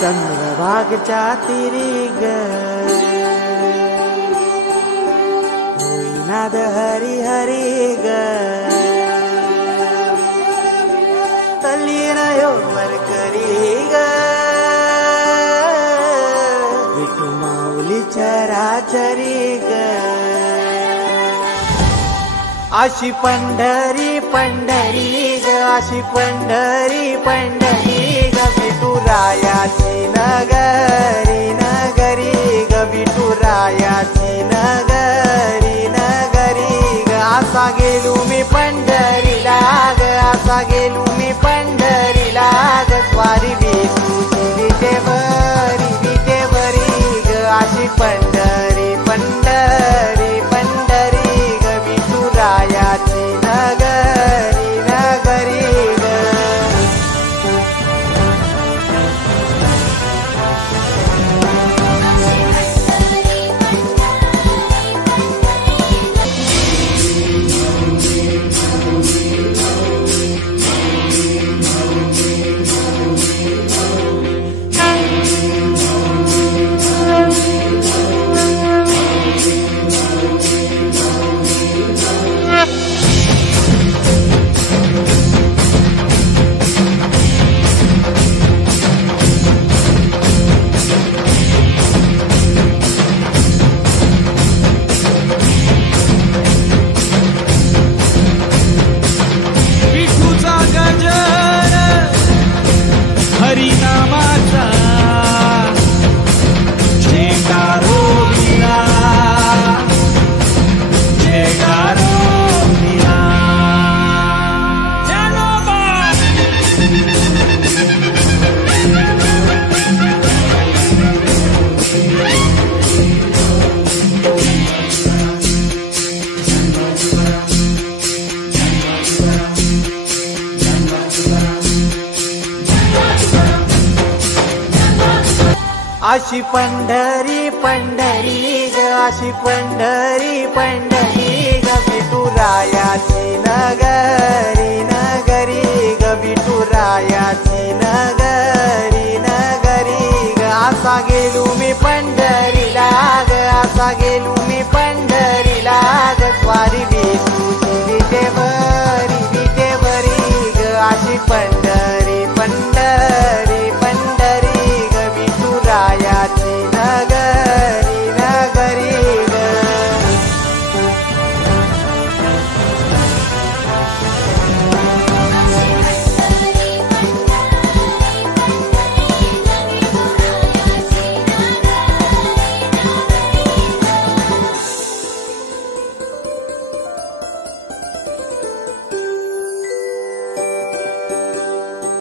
चंद्रभागच्या तिरी ग होईनाद हरी हरी ग तल्लीन योवर करी ग विठू माऊली चराचरी ग अशी पंढरी पंढरी ग अशी पंढरी पंढरी ग विठुरायाची नगरी नगरी ग विठुरायाची नगरी नगरी ग असा गेलो मी पंढरीला ग असा गेलो मी पंढरीला ग स्वारी विठूची विटेवरी ग अशी पंढरी पंढरी पंढरी ग विठुरायाची नगरी नगरी ग अशी पंढरी पंढरी ग अशी पंढरी पंढरी ग विठुरायाची नगरी